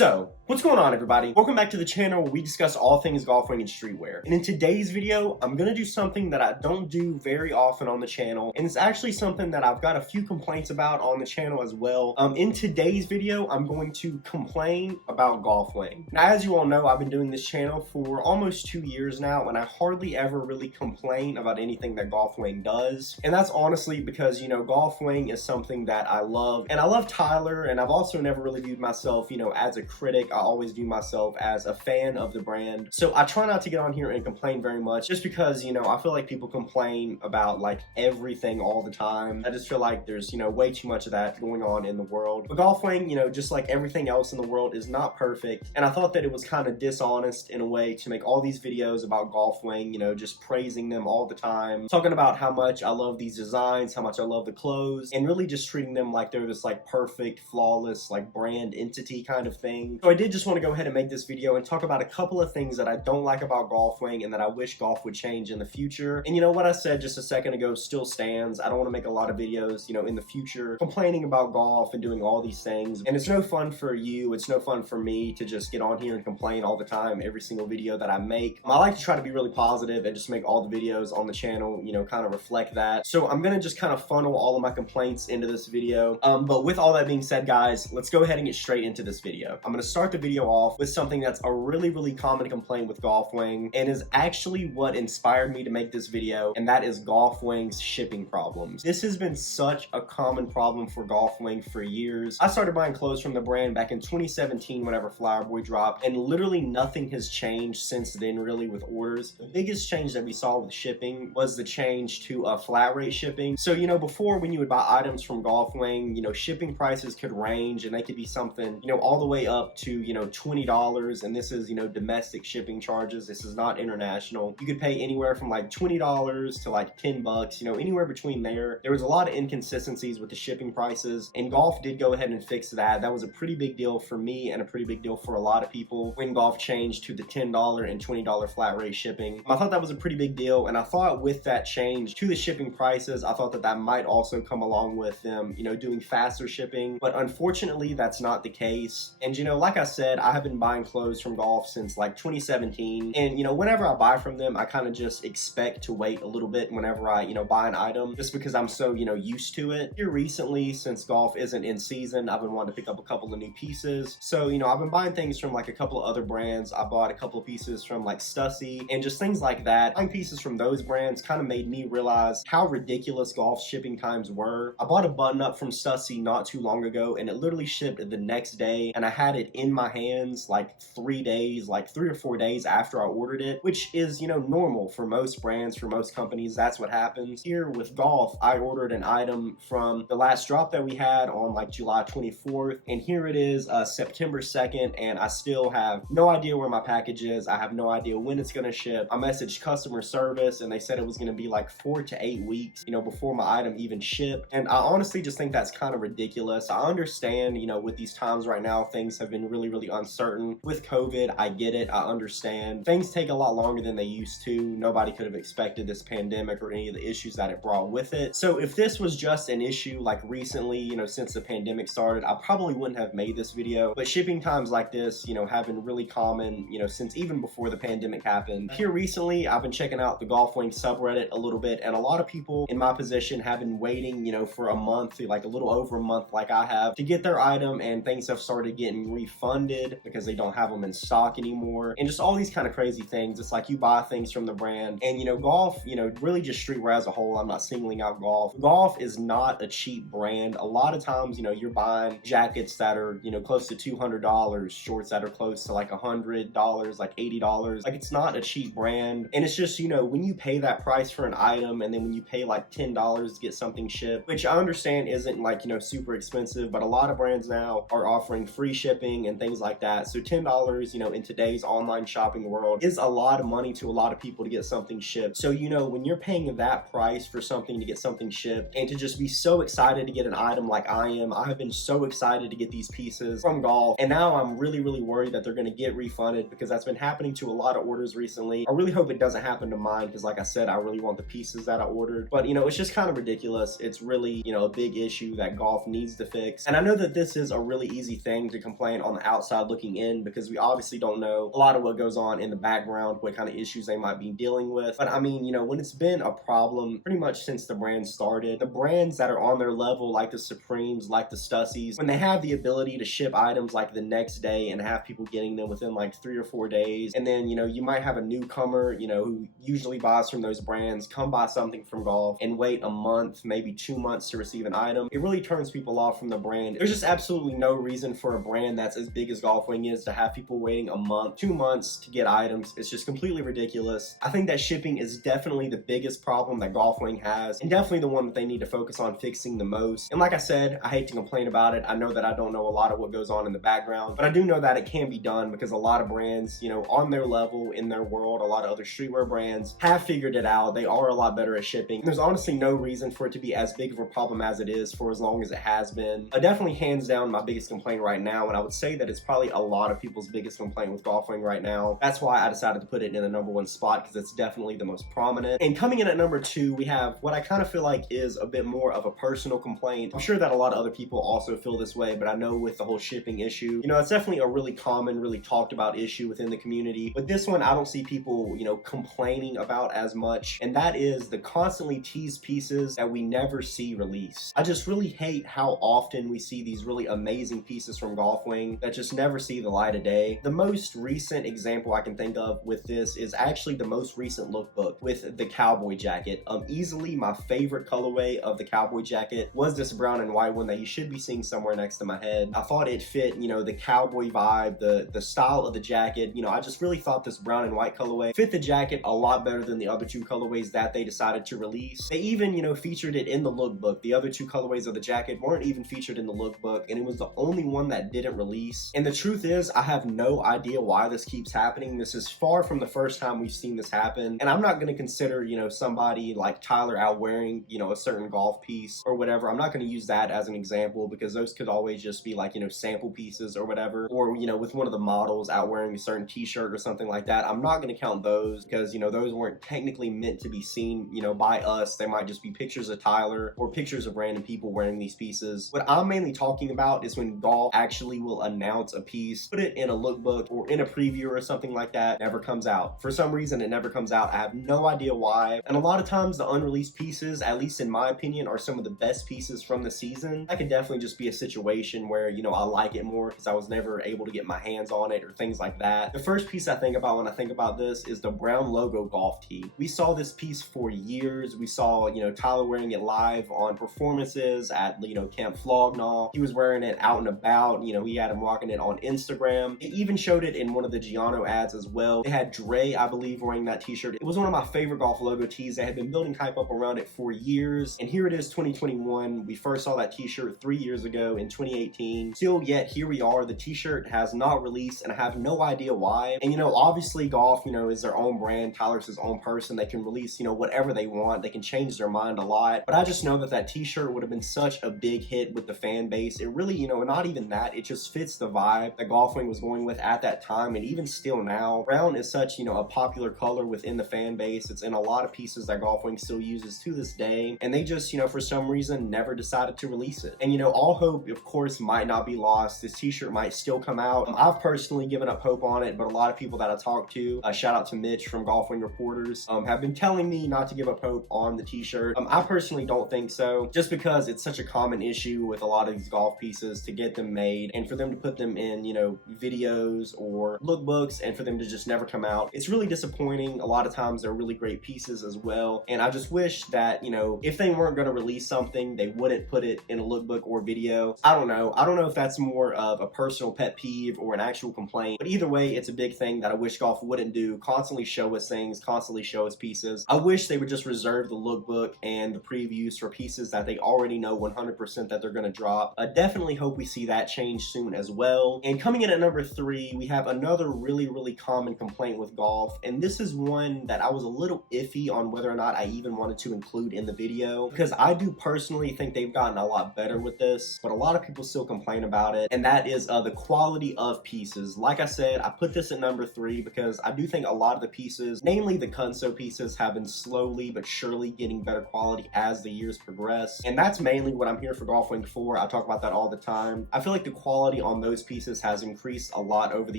So, what's going on, everybody? Welcome back to the channel where we discuss all things golf wing and streetwear. And in today's video, I'm gonna do something that I don't do very often on the channel, and it's actually something that I've got a few complaints about on the channel as well. In today's video, I'm going to complain about Golf Wang. Now, as you all know, I've been doing this channel for almost 2 years now, and I hardly ever really complain about anything that Golf Wang does. And that's honestly because, Golf Wang is something that I love, and I love Tyler, and I've also never really viewed myself, as a critic. I always view myself as a fan of the brand. So I try not to get on here and complain very much just because, I feel like people complain about like everything all the time. I just feel like there's, way too much of that going on in the world. But Golf Wang, just like everything else in the world, is not perfect. And I thought that it was kind of dishonest in a way to make all these videos about Golf Wang, just praising them all the time, talking about how much I love these designs, how much I love the clothes, and really just treating them like they're this like perfect, flawless, like brand entity kind of thing. So I did just want to go ahead and make this video and talk about a couple of things that I don't like about Golf Wang and that I wish golf would change in the future. And what I said just a second ago still stands. I don't want to make a lot of videos, in the future complaining about golf and doing all these things. And it's no fun for you. It's no fun for me to just get on here and complain all the time, every single video that I make. I like to try to be really positive and just make all the videos on the channel, kind of reflect that. So I'm going to just kind of funnel all of my complaints into this video. But with all that being said, guys, let's go ahead and get straight into this video. I'm going to start the video off with something that's a really common complaint with Golf Wang, and is actually what inspired me to make this video, and that is Golf Wang's shipping problems. This has been such a common problem for Golf Wang for years. I started buying clothes from the brand back in 2017 whenever Flower Boy dropped, and literally nothing has changed since then really with orders. The biggest change that we saw with shipping was the change to flat rate shipping. So, before when you would buy items from Golf Wang, shipping prices could range, and they could be something, all the way up to, $20, and this is, domestic shipping charges. This is not international. You could pay anywhere from like $20 to like $10, anywhere between there. There was a lot of inconsistencies with the shipping prices, and Golf did go ahead and fix that. That was a pretty big deal for me and a pretty big deal for a lot of people when Golf changed to the $10 and $20 flat rate shipping. I thought that was a pretty big deal, and I thought with that change to the shipping prices, I thought that that might also come along with them, doing faster shipping, but unfortunately that's not the case. And like I said, I have been buying clothes from Golf since like 2017, and whenever I buy from them, I kind of just expect to wait a little bit whenever I buy an item, just because I'm so used to it. Here recently, since Golf isn't in season, I've been wanting to pick up a couple of new pieces. So I've been buying things from like a couple of other brands. I bought a couple of pieces from like Stussy and just things like that. Buying pieces from those brands kind of made me realize how ridiculous Golf's shipping times were. I bought a button up from Stussy not too long ago, and it literally shipped the next day, and I had it in my hands like 3 days, like 3 or 4 days after I ordered it, which is normal for most brands, for most companies. That's what happens. Here with Golf, I ordered an item from the last drop that we had on like July 24th, and here it is September 2nd, and I still have no idea where my package is. I have no idea when it's gonna ship. I messaged customer service, and they said it was gonna be like 4 to 8 weeks, before my item even shipped. And I honestly just think that's kind of ridiculous. I understand, with these times right now, things have been really uncertain. With COVID, I get it, I understand. Things take a lot longer than they used to. Nobody could have expected this pandemic or any of the issues that it brought with it. So if this was just an issue like recently, since the pandemic started, I probably wouldn't have made this video. But shipping times like this, have been really common, since even before the pandemic happened. Here recently, I've been checking out the Golf Wang subreddit a little bit, and a lot of people in my position have been waiting, for a month, like a little over a month like I have, to get their item, and things have started getting refunded because they don't have them in stock anymore, and just all these kind of crazy things. It's like you buy things from the brand, and Golf, really just streetwear as a whole, I'm not singling out Golf. Golf is not a cheap brand. A lot of times, you're buying jackets that are, close to $200, shorts that are close to like $100, like $80. Like, it's not a cheap brand, and it's just, when you pay that price for an item, and then when you pay like $10 to get something shipped, which I understand isn't like, super expensive, but a lot of brands now are offering free shipping and things like that. So $10, in today's online shopping world is a lot of money to a lot of people to get something shipped. So, when you're paying that price for something to get something shipped, and to just be so excited to get an item like I am, I have been so excited to get these pieces from Golf, and now I'm really worried that they're going to get refunded, because that's been happening to a lot of orders recently. I really hope it doesn't happen to mine, because like I said, I really want the pieces that I ordered. But it's just kind of ridiculous. It's really a big issue that Golf needs to fix. And I know that this is a really easy thing to complain on the outside outside looking in, because we obviously don't know a lot of what goes on in the background, what kind of issues they might be dealing with. But I mean, you know, when it's been a problem pretty much since the brand started, the brands that are on their level, like the Supremes, like the Stussies, when they have the ability to ship items like the next day and have people getting them within like 3 or 4 days, and then, you know, you might have a newcomer, you know, who usually buys from those brands, come buy something from Golf and wait a month, maybe 2 months to receive an item. It really turns people off from the brand. There's just absolutely no reason for a brand that's as big as Golf Wang is to have people waiting a month, 2 months to get items. It's just completely ridiculous. I think that shipping is definitely the biggest problem that Golf Wang has, and definitely the one that they need to focus on fixing the most. And like I said, I hate to complain about it. I know that I don't know a lot of what goes on in the background, but I do know that it can be done, because a lot of brands, you know, on their level, in their world, a lot of other streetwear brands have figured it out. They are a lot better at shipping. There's honestly no reason for it to be as big of a problem as it is for as long as it has been. Definitely hands down my biggest complaint right now, and I would say that it's probably a lot of people's biggest complaint with Golf Wang right now. That's why I decided to put it in the #1 spot, because it's definitely the most prominent. And coming in at #2, we have what I kind of feel like is a bit more of a personal complaint. I'm sure that a lot of other people also feel this way, but I know with the whole shipping issue, you know, it's definitely a really common, really talked about issue within the community. But this one I don't see people, you know, complaining about as much, and that is the constantly teased pieces that we never see released. I just really hate how often we see these really amazing pieces from Golf Wang that just never see the light of day. The most recent example I can think of with this is actually the most recent lookbook with the cowboy jacket. Easily my favorite colorway of the cowboy jacket was this brown and white one that you should be seeing somewhere next to my head. I thought it fit, you know, the cowboy vibe, the style of the jacket. You know, I just really thought this brown and white colorway fit the jacket a lot better than the other 2 colorways that they decided to release. They even, you know, featured it in the lookbook. The other 2 colorways of the jacket weren't even featured in the lookbook, and it was the only one that didn't release. And the truth is, I have no idea why this keeps happening. This is far from the first time we've seen this happen, and I'm not going to consider, you know, somebody like Tyler out wearing, you know, a certain golf piece or whatever. I'm not going to use that as an example, because those could always just be like, you know, sample pieces or whatever, or, you know, with one of the models out wearing a certain t-shirt or something like that. I'm not going to count those, because, you know, those weren't technically meant to be seen, you know, by us. They might just be pictures of Tyler or pictures of random people wearing these pieces. What I'm mainly talking about is when Golf actually will announce a piece, put it in a lookbook or in a preview or something like that, never comes out. For some reason, it never comes out. I have no idea why. And a lot of times the unreleased pieces, at least in my opinion, are some of the best pieces from the season. That could definitely just be a situation where, you know, I like it more because I was never able to get my hands on it or things like that. The first piece I think about when I think about this is the brown logo golf tee. We saw this piece for years. We saw, you know, Tyler wearing it live on performances at, you know, Camp Flognaw. He was wearing it out and about. You know, he had him rocking it on Instagram. It even showed it in one of the Giano ads as well. They had Dre, I believe, wearing that t-shirt. It was one of my favorite golf logo tees. They had been building hype up around it for years, and here it is, 2021. We first saw that t-shirt 3 years ago in 2018. Still yet, here we are. The t-shirt has not released, and I have no idea why. And, you know, obviously Golf, you know, is their own brand. Tyler's his own person. They can release, you know, whatever they want. They can change their mind a lot, but I just know that that t-shirt would have been such a big hit with the fan base. It really, you know, not even that, it just fits the vibe that Golf Wang was going with at that time, and even still now. Brown is such, you know, a popular color within the fan base. It's in a lot of pieces that Golf Wang still uses to this day, and they just, you know, for some reason never decided to release it. And, you know, all hope, of course, might not be lost. This t-shirt might still come out. I've personally given up hope on it, but a lot of people that I talked to, shout out to Mitch from Golf Wang Reporters, have been telling me not to give up hope on the t-shirt. I personally don't think so, just because it's such a common issue with a lot of these golf pieces to get them made, and for them to put them in, you know, videos or lookbooks, and for them to just never come out. It's really disappointing. A lot of times they're really great pieces as well, and I just wish that, you know, if they weren't going to release something, they wouldn't put it in a lookbook or video. I don't know if that's more of a personal pet peeve or an actual complaint, but either way, it's a big thing that I wish Golf wouldn't do. Constantly show us things, constantly show us pieces. I wish they would just reserve the lookbook and the previews for pieces that they already know 100% that they're going to drop. I definitely hope we see that change soon as well. And coming in at #3, we have another really common complaint with Golf, and this is one that I was a little iffy on whether or not I even wanted to include in the video, because I do personally think they've gotten a lot better with this, but a lot of people still complain about it, and that is the quality of pieces. Like I said, I put this at #3 because I do think a lot of the pieces, namely the Kunso pieces, have been slowly but surely getting better quality as the years progress, and that's mainly what I'm here for Golf Wang for. I talk about that all the time. I feel like the quality on those pieces has increased a lot over the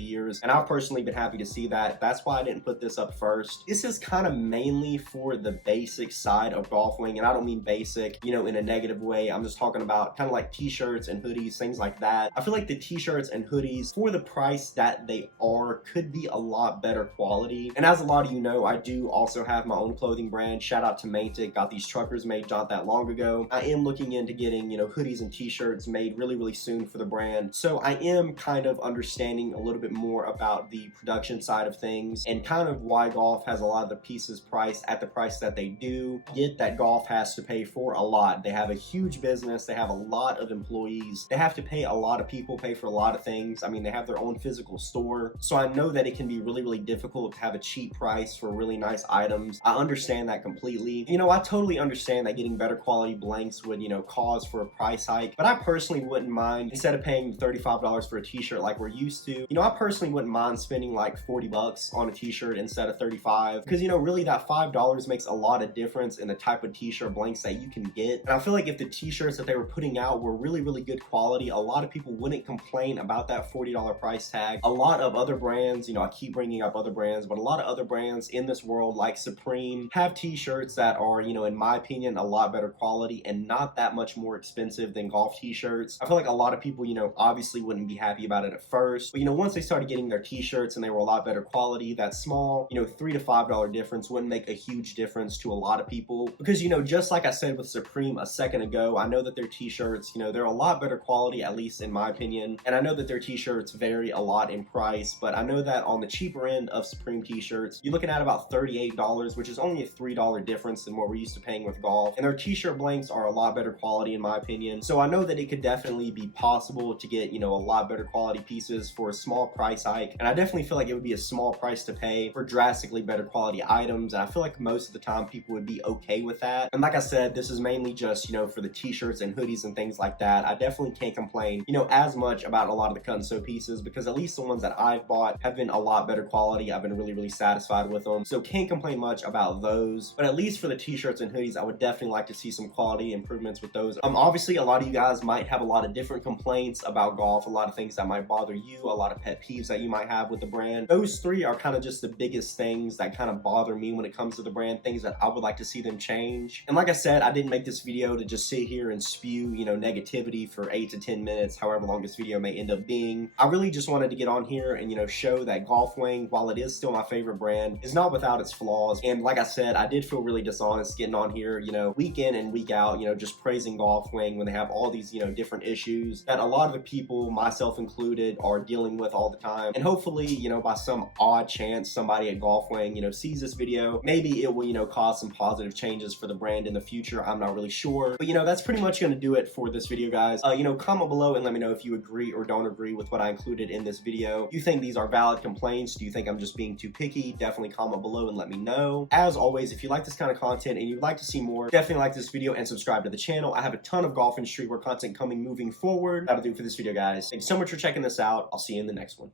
years, and I've personally been happy to see that. That's why I didn't put this up first. This is kind of mainly for the basic side of Golf Wang, and I don't mean basic, you know, in a negative way. I'm just talking about kind of like t-shirts and hoodies, things like that. I feel like the t-shirts and hoodies, for the price that they are, could be a lot better quality. And as a lot of you know, I do also have my own clothing brand. Shout out to Mantic. Got these truckers made not that long ago. I am looking into getting, you know, hoodies and t-shirts made really soon for the brand. So I am kind of understanding a little bit more about the production side of things and kind of why Golf has a lot of the pieces priced at the price that they do. Get that Golf has to pay for a lot. They have a huge business. They have a lot of employees. They have to pay a lot of people, pay for a lot of things. I mean, they have their own physical store. So I know that it can be really difficult to have a cheap price for really nice items. I understand that completely. You know, I totally understand that getting better quality blanks would, you know, cause for a price hike, but I personally wouldn't mind, instead of paying $35 for a t-shirt like we're used to, you know, I personally wouldn't mind spending like 40 bucks on a t-shirt instead of 35, because, you know, really that $5 makes a lot of difference in the type of t-shirt blanks that you can get. And I feel like if the t-shirts that they were putting out were really good quality, a lot of people wouldn't complain about that $40 price tag. A lot of other brands, you know, I keep bringing up other brands, but a lot of other brands in this world, like Supreme, have t-shirts that are, you know, in my opinion, a lot better quality and not that much more expensive than Golf t-shirts. I feel like a lot of people, you know, obviously wouldn't be happy about it at first, but, you know, once they started getting their t-shirts and they were a lot better quality, that small, you know, $3 to $5 difference wouldn't make a huge difference to a lot of people. Because, you know, just like I said with Supreme a second ago, I know that their t-shirts, you know, they're a lot better quality, at least in my opinion, and I know that their t-shirts vary a lot in price, but I know that on the cheaper end of Supreme t-shirts, you're looking at about $38, which is only a $3 difference than what we're used to paying with Golf, and their t-shirt blanks are a lot better quality in my opinion. So I know that it could definitely be possible to get, you know, a lot better quality pieces for a small price hike, and I definitely feel like it would be a small price to pay for drastically better quality items, and I feel like most of the time people would be okay with that. And like I said, this is mainly just, you know, for the t-shirts and hoodies and things like that. I definitely can't complain, you know, as much about a lot of the cut and sew pieces, because at least the ones that I've bought have been a lot better quality. I've been really satisfied with them, so can't complain much about those. But at least for the t-shirts and hoodies, I would definitely like to see some quality improvements with those. Obviously a lot of you guys might have a lot of different complaints about Golf, a lot of things that might bother you, a lot of pet peeves that you might have with the brand. Those three are kind of just the biggest things that kind of bother me when it comes to the brand, things that I would like to see them change. And like I said, I didn't make this video to just sit here and spew, you know, negativity for 8 to 10 minutes, however long this video may end up being. I really just wanted to get on here and, you know, show that Golf Wang, while it is still my favorite brand, is not without its flaws. And like I said, I did feel really dishonest getting on here, you know, week in and week out, you know, just praising Golf Wang when they have all these, you know, different issues that a lot of the people, myself included, are dealing with all the time. And hopefully, you know, by some odd chance, somebody at Golf Wang, you know, sees this video, maybe it will, you know, cause some positive changes for the brand in the future. I'm not really sure, but, you know, that's pretty much going to do it for this video, guys. You know, comment below and let me know if you agree or don't agree with what I included in this video. Do you think these are valid complaints? Do you think I'm just being too picky? Definitely comment below and let me know. As always, if you like this kind of content and you'd like to see more, definitely like this video and subscribe to the channel. I have a ton of golf and streetwear content coming moving forward. That'll do it for this video, guys. Thanks so much for checking this out. I'll see you in the next one.